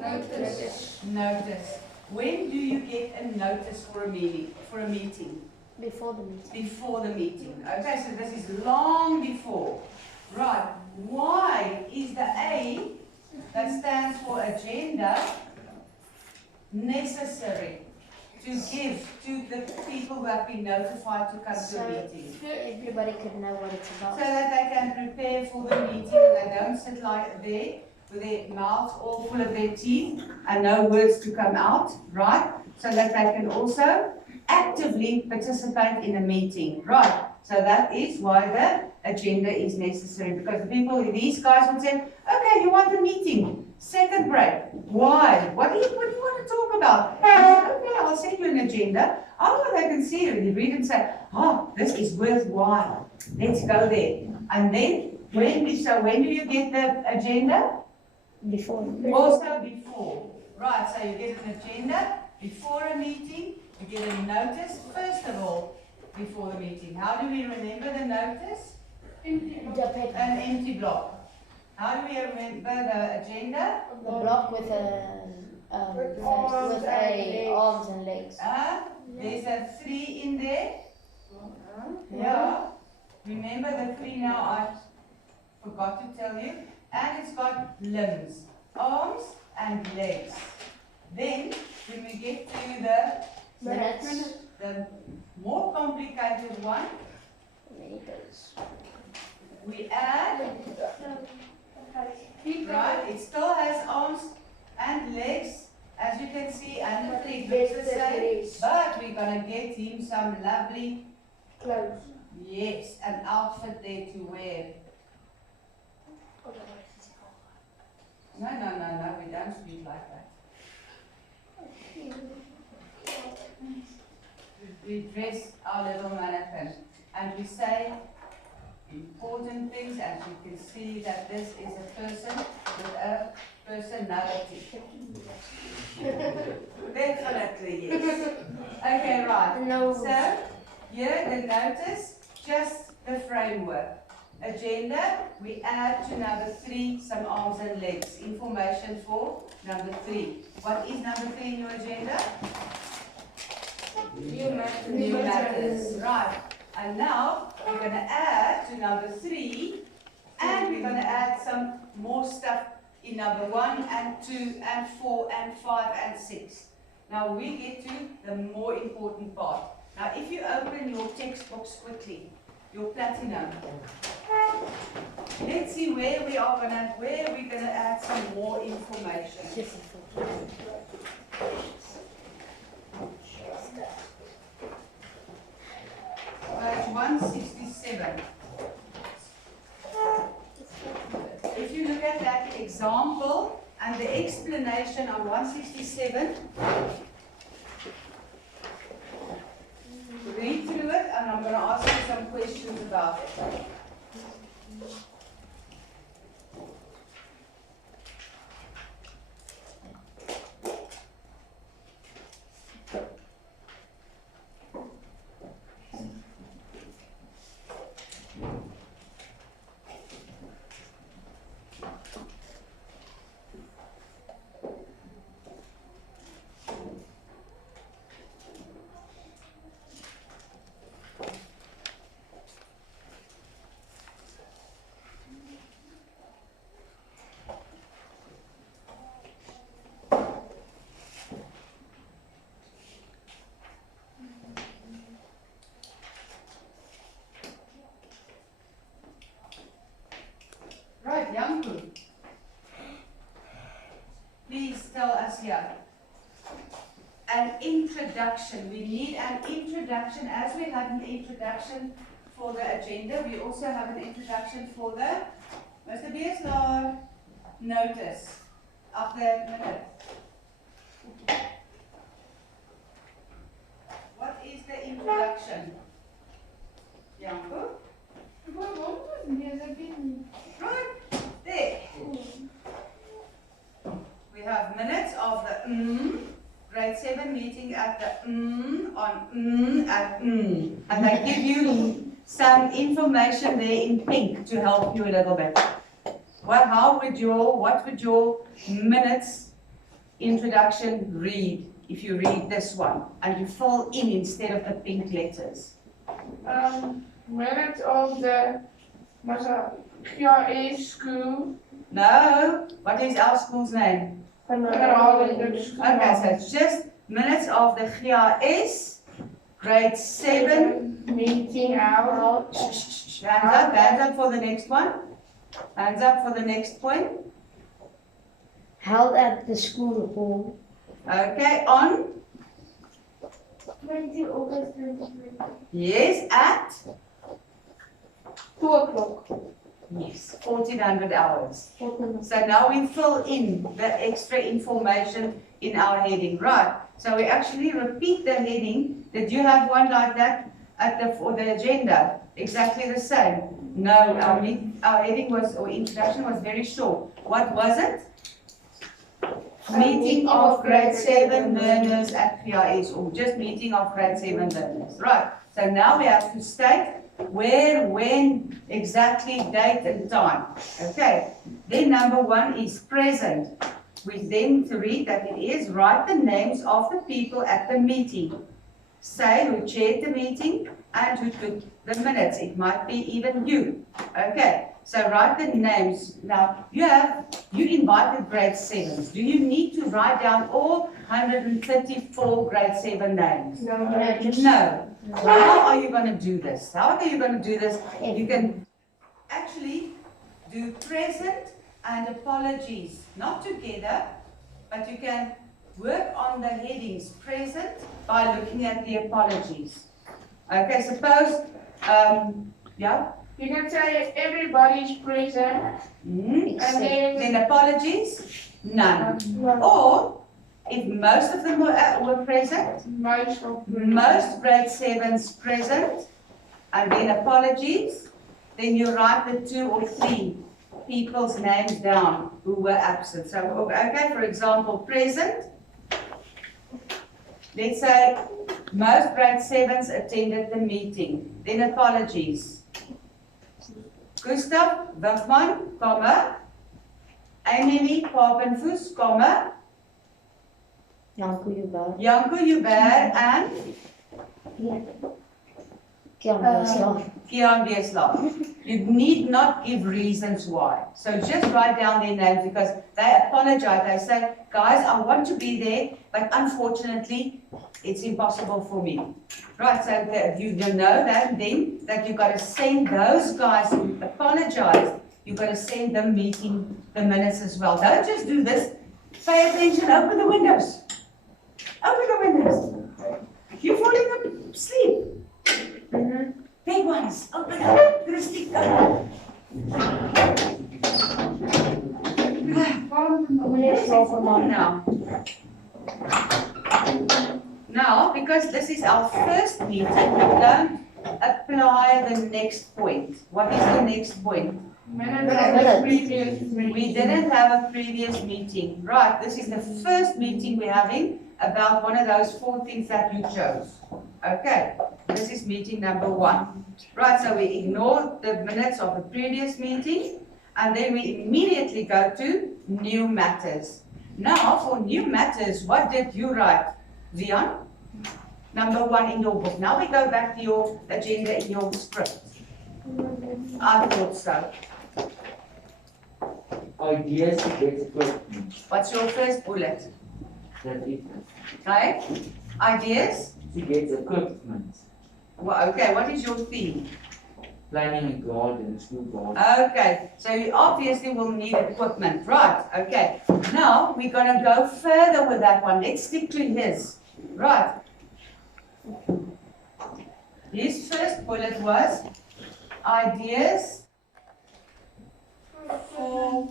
Notice. Notice. When do you get a notice for a meeting? Before the meeting. Before the meeting. Okay, so this is long before. Right. Why is the A that stands for agenda necessary to give to the people who have been notified to come to a meeting? Everybody could know what it's about. So that they can prepare for the meeting and they don't sit like there with their mouths all full of their teeth and no words to come out, right? So that they can also actively participate in a meeting, right? So that is why the agenda is necessary, because the people, these guys would say, okay, you want a meeting, second break. Why? What do you want to talk about? Okay, I'll send you an agenda. Oh, they can see it and you read and say, oh, this is worthwhile. Let's go there. And then, when do you get the agenda? Before. Also before. Right, so you get an agenda before a meeting. You get a notice, first of all, before the meeting. How do we remember the notice? An empty block. How do we remember the agenda? The block with arms and legs. There's a 3 in there. Yeah. Remember the 3 now, I forgot to tell you. And it's got limbs, arms and legs. Then, when we get to the more complicated one, we add, right, it still has arms and legs, as you can see, and the 3 looks the same, but we're going to get him some lovely clothes. Yes, an outfit there to wear. No, we don't speak like that. We dress our little mannequin and we say important things, and you can see that this is a person with a personality. Definitely, yes. Okay, right. No. So, here the notice, just the framework. Agenda, we add to number 3 some arms and legs. Information for number 3. What is number 3 in your agenda? New matters. Right. And now we're going to add to number 3, and we're going to add some more stuff in number 1 and 2 and 4 and 5 and 6. Now we get to the more important part. Now if you open your textbooks quickly, your platinum. Let's see where we're gonna add some more information. Page 167. If you look at that example and the explanation on 167, read through it, and I'm going to ask you some questions about it. Right, Yanku. Please tell us here. An introduction. We need an introduction. As we had an introduction for the agenda, we also have an introduction for the Mr. Beerslaw notice of the minute. What is the introduction? Yanku? Right, there. We have minutes of the grade 7 meeting at the on at and they give you some information there in pink to help you a little bit. What would your minutes introduction read if you read this one and you fill in instead of the pink letters? Minutes of the GRE school. No. What is our school's name? Okay, so it's just minutes of the GRS grade 7 meeting out. Hands up for the next one. Hands up for the next point. Held at the school hall. Okay, on? 20 August 2020. Yes, at? 2 o'clock. Yes, 1400 hours. So now we fill in the extra information in our heading, right? So we actually repeat the heading. Did you have one like that for the agenda? Exactly the same. No, our heading was, or introduction was very short. What was it? Meeting of grade 7 learners at PIS, or just meeting of grade 7 learners. Right, so now we have to state where, when, exactly, date and time. Okay, then number 1 is present. We then to read that it is, write the names of the people at the meeting. Say who chaired the meeting and who took the minutes. It might be even you. Okay, so write the names. Now, you invited grade 7s. Do you need to write down all 134 grade 7 names? No. How are you going to do this? How are you going to do this? You can actually do present and apologies, not together, but you can work on the headings present by looking at the apologies. Okay, suppose, yeah? You can say everybody's present. Mm-hmm. And then apologies, none. Or if most of them were present, most grade 7s present, and then apologies, then you write the 2 or 3 people's names down who were absent. So, okay, for example, present. Let's say most grade 7s attended the meeting. Then apologies. Gustav Wigman, comma. Emily Papenfuss, comma. Janko Joubert and Kian Beeslav. You need not give reasons why. So just write down their names because they apologize. They say, guys, I want to be there, but unfortunately, it's impossible for me. Right, so you know that then that you've got to send those guys who apologized, you've got to send them meeting the minutes as well. Don't just do this. Pay attention, open the windows. Open the windows. You're falling asleep. Big ones, open up, Christy, go. Now, because this is our first meeting, we don't apply the next point. What is the next point? We didn't have a previous meeting. Right, this is the first meeting we're having about one of those 4 things that you chose. Okay, this is meeting number 1. Right, so we ignore the minutes of the previous meeting and then we immediately go to new matters. Now, for new matters, what did you write, Zion? Number 1 in your book. Now we go back to your agenda in your script. I thought so. Ideas to get equipment. What's your first bullet? That is Okay, ideas? to get equipment. Well, okay, what is your theme? Planning a garden, school garden. Okay, so you obviously will need equipment, right? Okay, now we're going to go further with that one. Let's stick to his, right? His first bullet was ideas for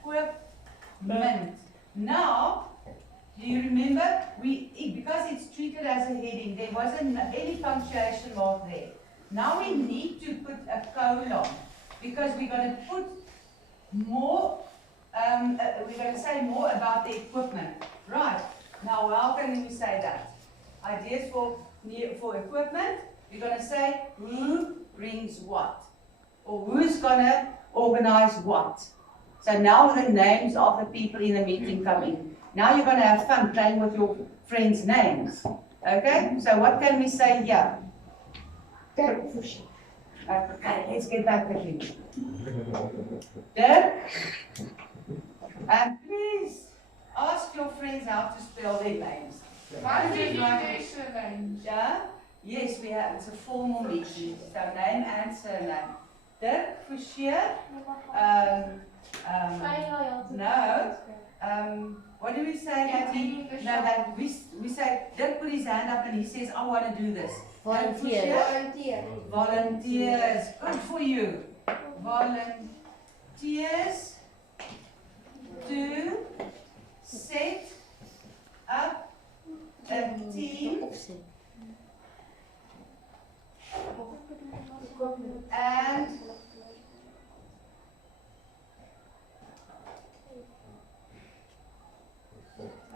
equipment. Now, do you remember, because it's treated as a heading, there wasn't any punctuation mark there. Now we need to put a colon because we're going to put more, we're going to say more about the equipment. Right, now how can we say that? Ideas for equipment, we're going to say who brings what? Or who's going to organize what? So now the names of the people in the meeting come in. Now you're going to have fun playing with your friends' names. Okay? So what can we say here? Okay, let's get back with you. Dirk? And please ask your friends how to spell their names. Why do you need surnames? Yeah? Yes, we have. It's a formal meeting. So name and surname. Dirk Fouchier. No. What do we say that he? No, that we say Dirk put his hand up and he says, "I want to do this." Volunteers. Volunteers. Good for you. Volunteers to set up a team and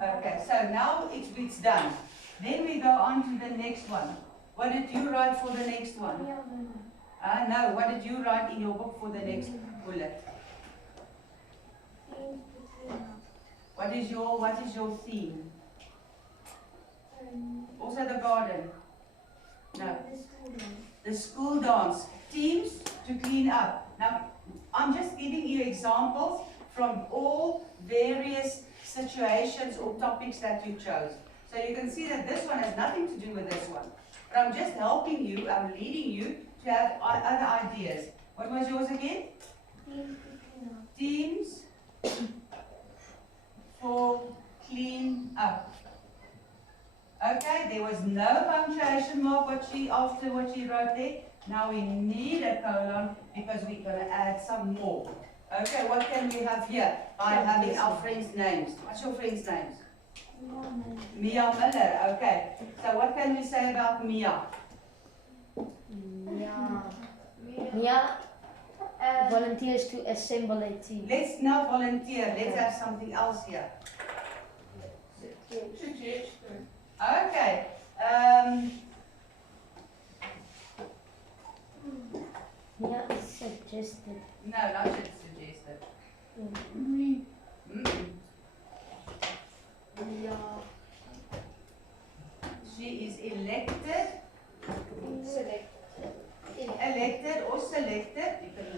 okay, so now it's done. Then we go on to the next one. What did you write for the next one? No, what did you write in your book for the next bullet? What is your theme? Also the garden. No. The school dance. Teams to clean up. Now, I'm just giving you examples from all various situations or topics that you chose. So you can see that this one has nothing to do with this one. But I'm just helping you, I'm leading you to have other ideas. What was yours again? Teams for clean up. Okay, there was no punctuation mark after what she wrote there. Now we need a colon because we're going to add some more. Okay, what can we have here by having our friends' names? What's your friends' names? Mia Miller, okay. So what can we say about Mia? Mia volunteers to assemble a team. Let's not volunteer, let's have something else here. Suggestion. Okay. Mia suggested. No, not suggested. Me. She is elected. Select. Elected or selected, you can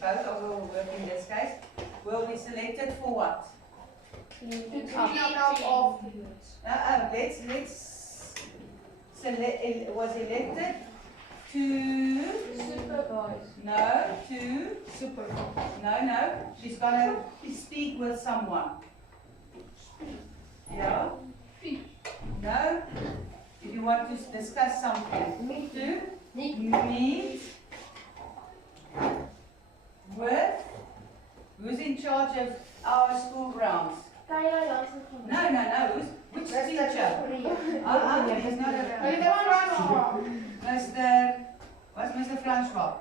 both will work in this case, will be selected for what? To clean up afterwards. Let's select, was elected to, Supervise. no, she's gonna speak with someone. Yeah? No? If you want to discuss something, meet with, who's in charge of our school grounds? No, which teacher? He's not a, what's Mr. Francois?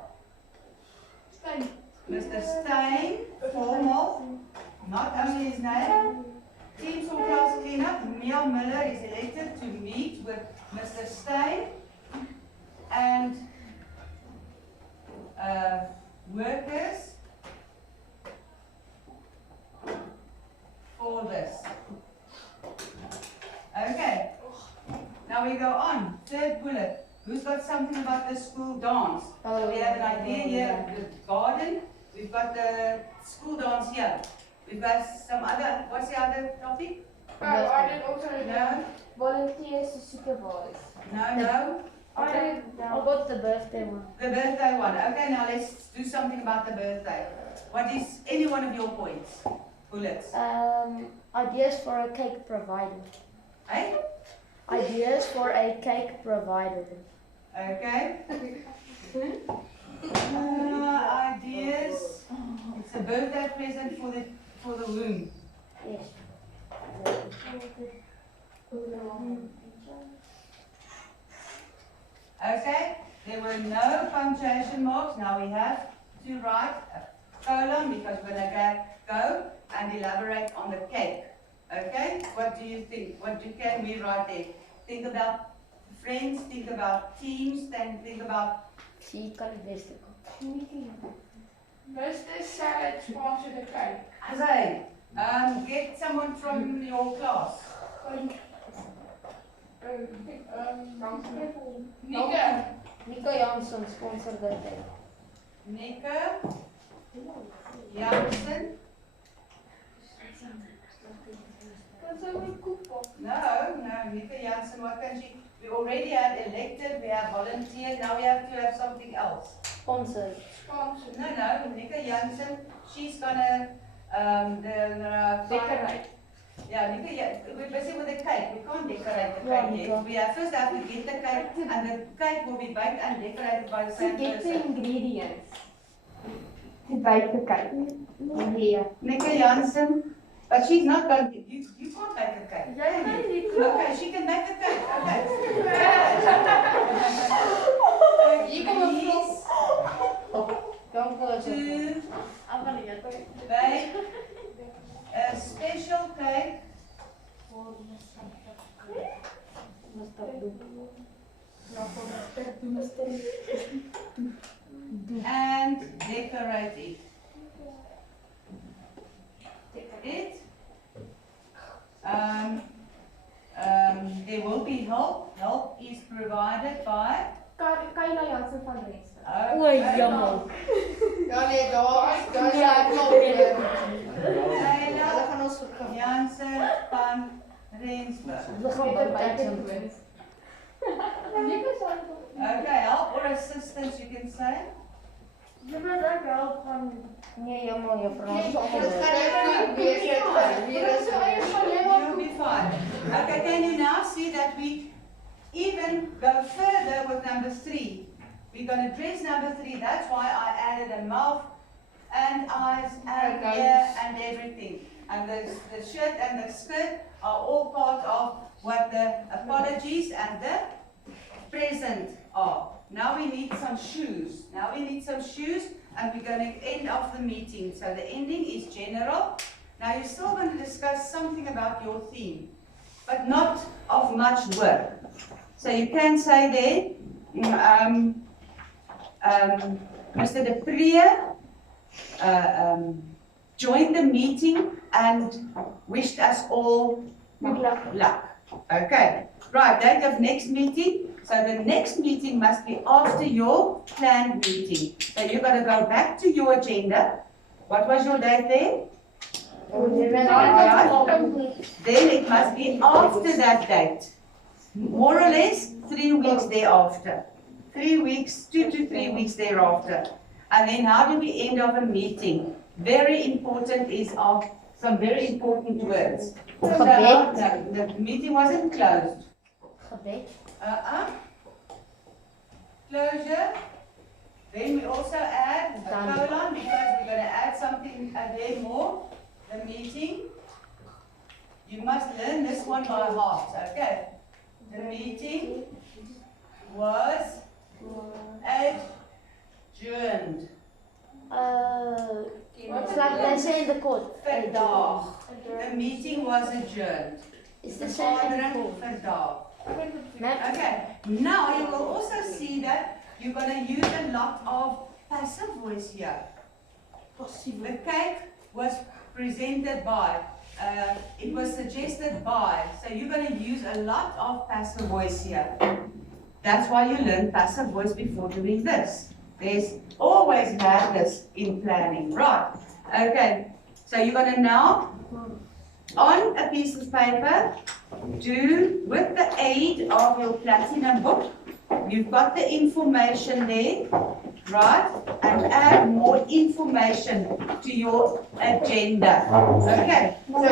Mr. Stein, formal, not only his name. Teams for class cleanup, Mia Miller is elected to meet with Mr. Stein and workers for this. Okay, now we go on. Third bullet. Who's got something about the school dance? So we have an idea here, the garden. We've got the school dance here. We've got some other, what's the other topic? I did also No, Volunteers to supervise. no. I got the birthday one. The birthday one. Okay, now let's do something about the birthday. What is any one of your points? Bullets. Ideas for a cake provider. Eh? Ideas for a cake provider. Okay. Ideas. It's a birthday present for the womb. Yes. Okay. There were no punctuation marks. Now we have to write a colon because we're gonna go and elaborate on the cake. Okay. What do you think? Can we write there? Think about friends. Think about teams. Then think about. Zie kan het beste komen. Mr. Salad sponsored the cake. Azai, get someone from your class. Nika. Nico Jansson sponsored the cake. Nika. Jansen. No, Nika Jansen, what can she? We already had elected, we have volunteered, now we have to have something else. Sponsored. No, Nika Jansen, she's gonna, Decorate. Yeah, we're busy with the cake. We can't decorate the Yeah, cake Nika. yet. We first have to get the cake, and the cake will be baked and decorated by the same Get the person. ingredients. To bake the cake. Yeah. Nika Jansen, but she's not going to, you can't bake a cake. Okay, she can make the cake, okay. Hier komt een Please, Don't close it. to bake a special cake and decorate it. There will be help. Help is provided by. Kayla Jansen van Rensburg. Oei, jammer. Ja nee, daar zijn nog weer. Leila We gaan ons verkopen. Jansen van Rensburg. We gaan bij Jackson. Nika zijn Okay, help or assistance you can say. Je bent ook wel van... Nee, jammer, je Frans. Het gaat even weer You'll be fine. Okay, can you now see that we even go further with number 3? We're going to dress number 3. That's why I added a mouth and eyes and ear and everything. And the shirt and the skirt are all part of what the apologies and the present are. Now we need some shoes. And we're going to end off the meeting. So the ending is general. Now you're still going to discuss something about your theme, but not of much work. So you can say there, Mr. De Pree joined the meeting and wished us all good luck. Okay, right, date of next meeting. So the next meeting must be after your planned meeting. So you're going to go back to your agenda. What was your date there? Then it must be after that date. More or less 3 weeks thereafter. 3 weeks, 2 to 3 weeks thereafter. And then how do we end off a meeting? Very important is some very important words. So Gebed. no, the meeting wasn't closed. Gebed. Closure. Then we also add a colon because we're going to add something there more. The meeting. You must learn this one by heart, okay? The meeting was adjourned. It's like they say in the court. Vandaag. The meeting was adjourned. It's the same in the Vergadering court. vandaag. Ma'am, Okay, now you will also see that you're going to use a lot of passive voice here. The cake was presented by, it was suggested by, so you're going to use a lot of passive voice here. That's why you learn passive voice before doing this. There's always madness in planning, right? Okay, so you're going to now, on a piece of paper, do, with the aid of your platinum book, you've got the information there, right? And add more information to your agenda. Okay. So,